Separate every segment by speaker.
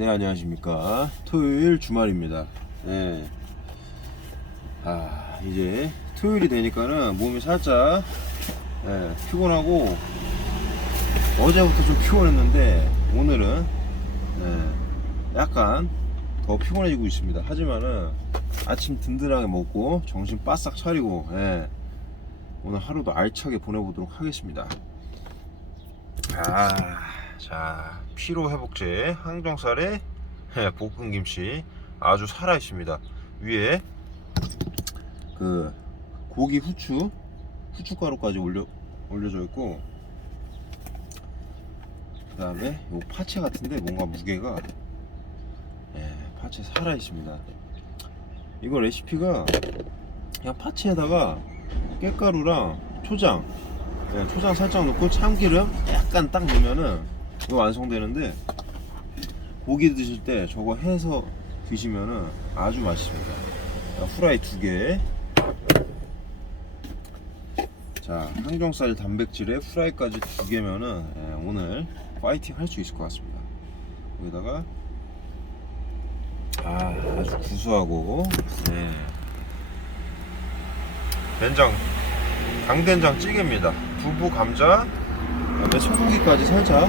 Speaker 1: 네 안녕하십니까. 토요일 주말입니다. 네. 아 이제 토요일이 되니까는 몸이 살짝 예, 피곤하고 어제부터 좀 피곤했는데 오늘은 예, 약간 더 피곤해지고 있습니다. 하지만은 아침 든든하게 먹고 정신 바싹 차리고 예, 오늘 하루도 알차게 보내보도록 하겠습니다. 아, 자 피로 회복제 항정살에 예, 볶음김치 아주 살아 있습니다. 위에 그 고기 후추 후춧가루까지 올려 올려져 있고 그 다음에 요 파채 같은데 뭔가 무게가 예, 파채 살아 있습니다. 이거 레시피가 그냥 파채에다가 깻가루랑 초장 예, 초장 살짝 넣고 참기름 약간 딱 넣으면은 이거 완성되는데 고기 드실 때 저거 해서 드시면은 아주 맛있습니다. 자, 후라이 두 개. 자, 항정살 단백질에 후라이까지 두 개면은 예, 오늘 파이팅 할 수 있을 것 같습니다. 여기다가 아, 아주 구수하고 네. 된장 강된장 찌개입니다. 두부, 감자, 그다음에 소고기까지 살짝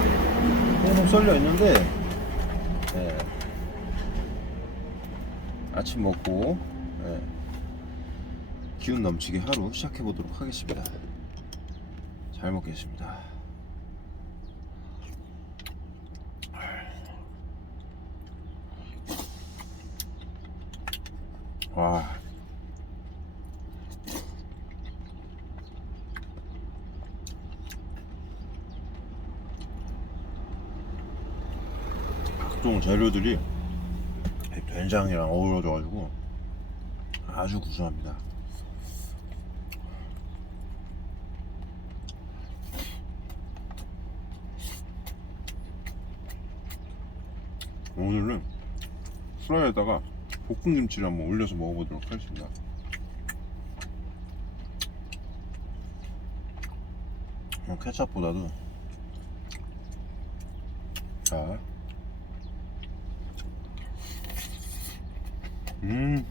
Speaker 1: 조금 썰려 있는데 예. 아침 먹고 예. 기운 넘치게 하루 시작해 보도록 하겠습니다. 잘 먹겠습니다. 와. 각종 재료들이 된장이랑 어우러져가지고 아주 구수합니다. 오늘은 프라이에다가 볶음김치를 한번 올려서 먹어보도록 하겠습니다. 어, 케찹보다도 자 음.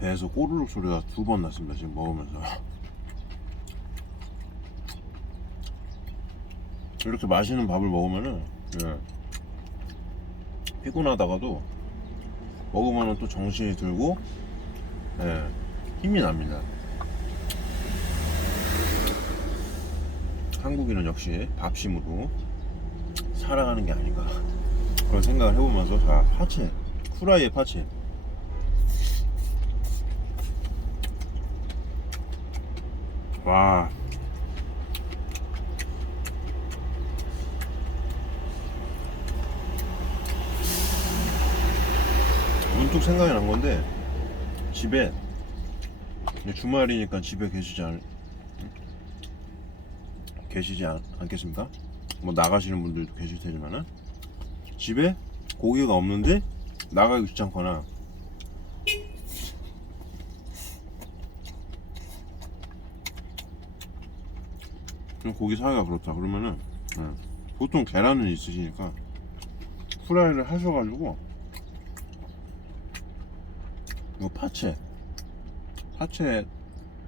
Speaker 1: 배에서 꼬르륵 소리가 두 번 났습니다. 지금 먹으면서. 이렇게 맛있는 밥을 먹으면은, 예. 피곤하다가도 먹으면은 또 정신이 들고, 예. 힘이 납니다. 한국인은 역시 밥심으로 살아가는 게 아닌가 그런 생각을 해보면서 자 파채 후라이의 파채. 와. 문득 생각이 난 건데 집에 주말이니까 집에 계시지 않, 계시지 않, 않겠습니까? 뭐 나가시는 분들도 계실 테지만은 집에 고기가 없는데 나가기 귀찮거나. 좀 고기 사기가 그렇다. 그러면은 예, 보통 계란은 있으시니까 후라이를 하셔가지고 이거 파채 파채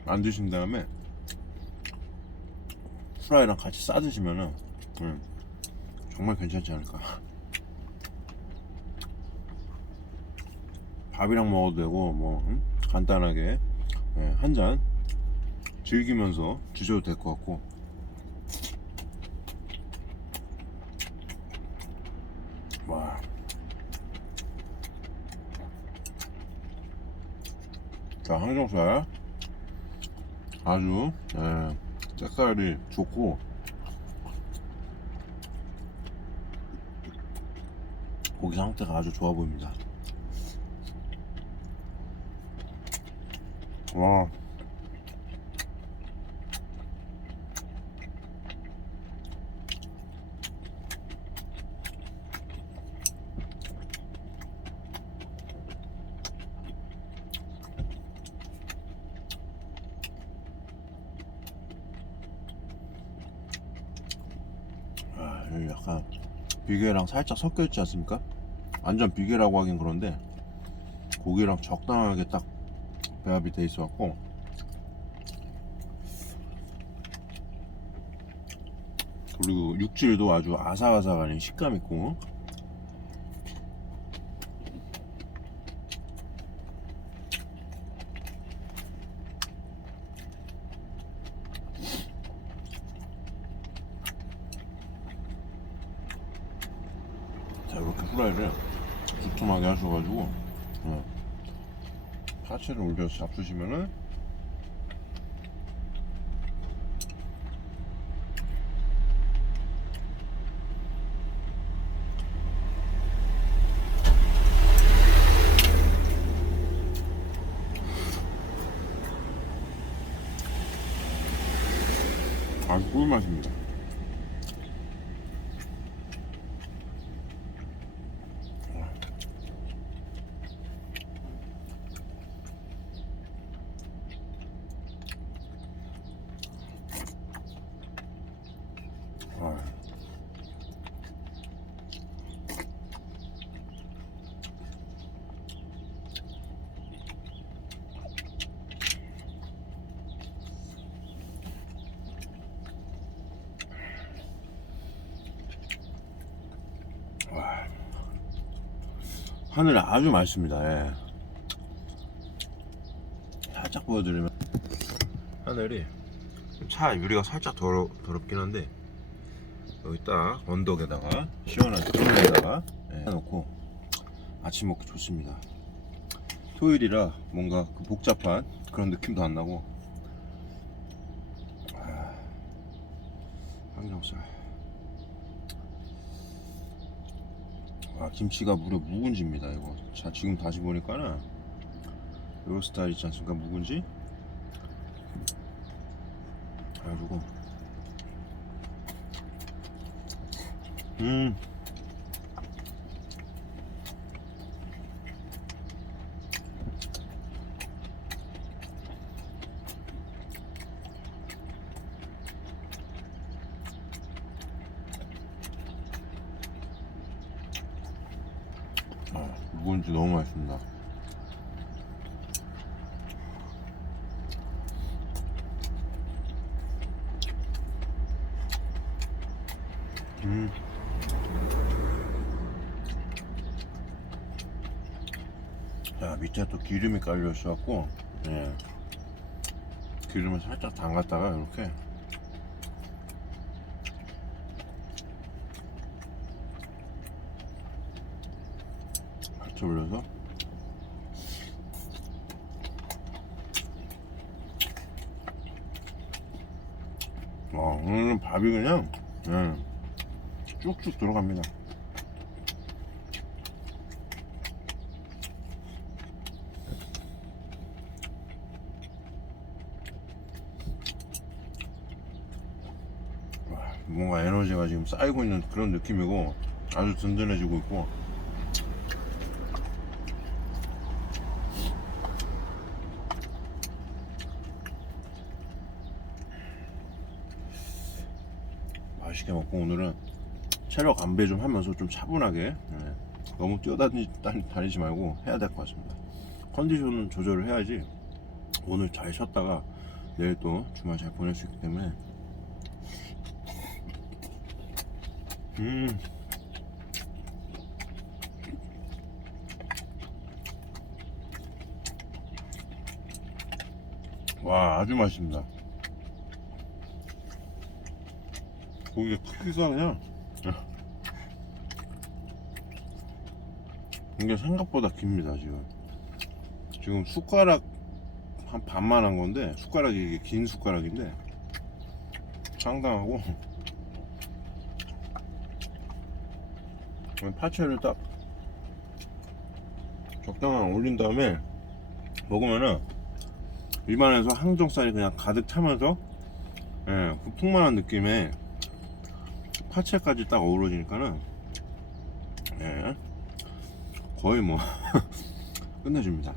Speaker 1: 만드신 다음에 후라이랑 같이 싸드시면은 음, 정말 괜찮지 않을까. 밥이랑 먹어도 되고 뭐 음, 간단하게 예, 한잔 즐기면서 드셔도 될 것 같고. 와. 자 항정살 아주 예, 색깔이 좋고 고기 상태가 아주 좋아 보입니다. 와. 여기 약간 비계랑 살짝 섞여 있지 않습니까? 완전 비계라고 하긴 그런데 고기랑 적당하게 딱 배합이 돼 있어 갖고 그리고 육질도 아주 아삭아삭하니 식감 있고 후라이를 두툼하게 하셔가지고 어, 파채를 올려서 잡수시면은 아주 꿀맛입니다. 아. 와. 하늘 아주 맛있습니다. 예. 살짝 보여드리면 하늘이 차 유리가 살짝 더러, 더럽긴 한데 여기 딱 언덕에다가 시원한 그늘에다가 예, 해놓고 아침 먹기 좋습니다. 토요일이라 뭔가 그 복잡한 그런 느낌도 안 나고. 아, 항정살 아 김치가 무려 묵은지입니다 이거. 자 지금 다시 보니까는 요 스타일 있지 않습니까? 묵은지 그래가지고 음 아, 묵은지 너무 맛있습니다. 음. 자, 밑에 또 기름이 깔려 있어갖고, 예. 기름을 살짝 담갔다가 이렇게. 같이 올려서. 와 오늘은 밥이 그냥 예, 쭉쭉 들어갑니다 와, 뭔가 에너지가 지금 쌓이고 있는 그런 느낌이고 아주 든든해지고 있고 맛있게 먹고 오늘은 체력 안배 좀 하면서 좀 차분하게 예, 너무 뛰어다니지 말고 해야 될 것 같습니다. 컨디션은 조절을 해야지 오늘 잘 쉬었다가 내일 또 주말 잘 보낼 수 있기 때문에 음. 와 아주 맛있습니다. 고기가 크기가 그냥 이게 생각보다 깁니다 지금 지금 숟가락 한 반만 한 건데 숟가락이 이게 긴 숟가락인데 상당하고 파채를 딱 적당한 올린 다음에 먹으면은 입안에서 항정살이 그냥 가득 차면서 예, 그 풍만한 느낌에 파채까지 딱 어우러지니까는 예, 거의 뭐 끝내줍니다.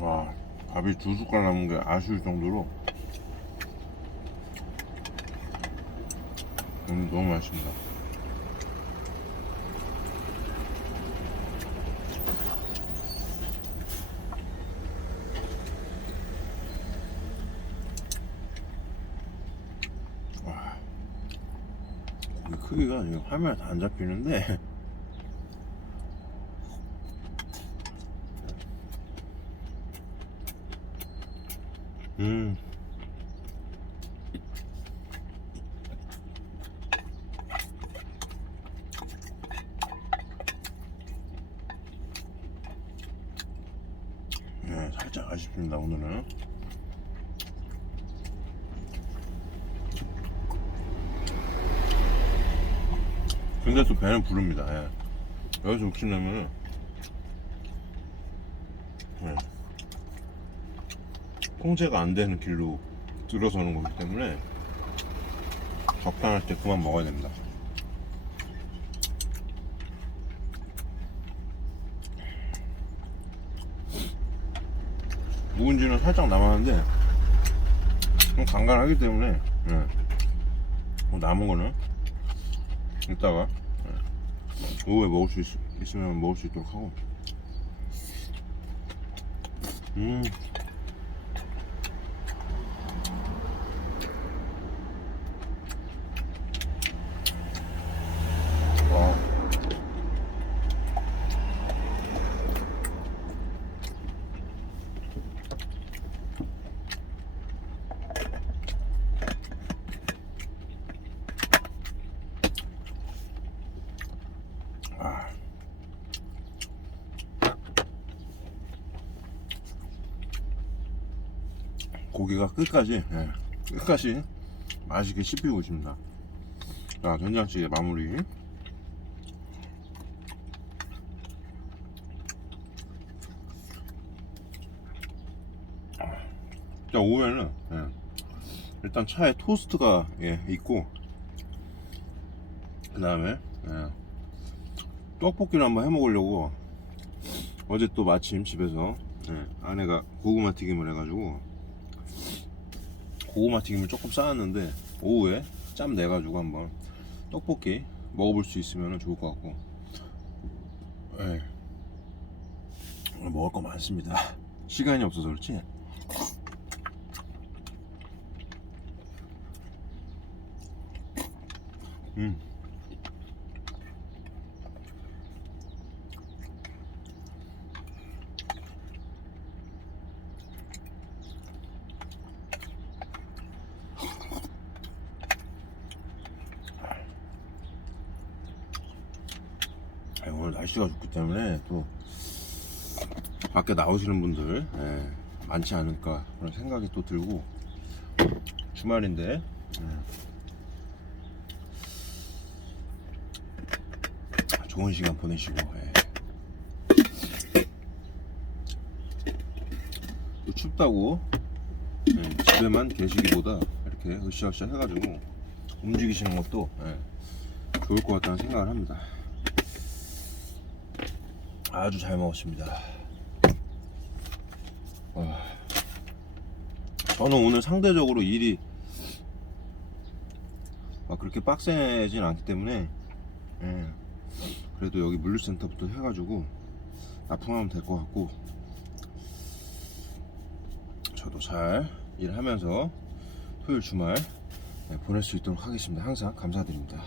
Speaker 1: 와 밥이 두 숟갈 남은 게 아쉬울 정도로 오늘 너무 맛있습니다. 와, 고기 크기가 화면에 다 안 잡히는데 음. 네, 살짝 아쉽습니다 오늘은. 근데 또 배는 부릅니다. 예. 여기서 욕심내면은 예. 통제가 안 되는 길로 들어서는 거기 때문에 적당할 때 그만 먹어야 됩니다. 묵은지는 살짝 남았는데 좀 간간하기 때문에 예. 뭐 남은 거는 이따가 예. 오후에 먹을 수 있, 있으면 먹을 수 있도록 하고 음 와. 아. 고기가 끝까지 예, 끝까지 맛있게 씹히고 있습니다. 자 된장찌개 마무리. 자 오후에는 예, 일단 차에 토스트가 예, 있고 그 다음에 예, 떡볶이를 한번 해 먹으려고 어제 또 마침 집에서 예, 아내가 고구마 튀김을 해가지고 고구마 튀김을 조금 쌓았는데 오후에 짬 내가지고 한번 떡볶이 먹어볼 수 있으면 좋을 것 같고 예. 오늘 먹을 거 많습니다 시간이 없어서 그렇지 음. 아, 오늘 날씨가 좋기 때문에 또 밖에 나오시는 분들 예, 많지 않을까 그런 생각이 또 들고 주말인데 예, 좋은 시간 보내시고 예. 또 춥다고 예, 집에만 계시기보다 이렇게 으쌰으쌰 해가지고 움직이시는 것도 예, 좋을 것 같다는 생각을 합니다. 아주 잘 먹었습니다. 와. 저는 오늘 상대적으로 일이 막 그렇게 빡세진 않기 때문에 예, 그래도 여기 물류센터부터 해가지고 납품하면 될 것 같고 저도 잘 일하면서 토요일 주말 예, 보낼 수 있도록 하겠습니다. 항상 감사드립니다.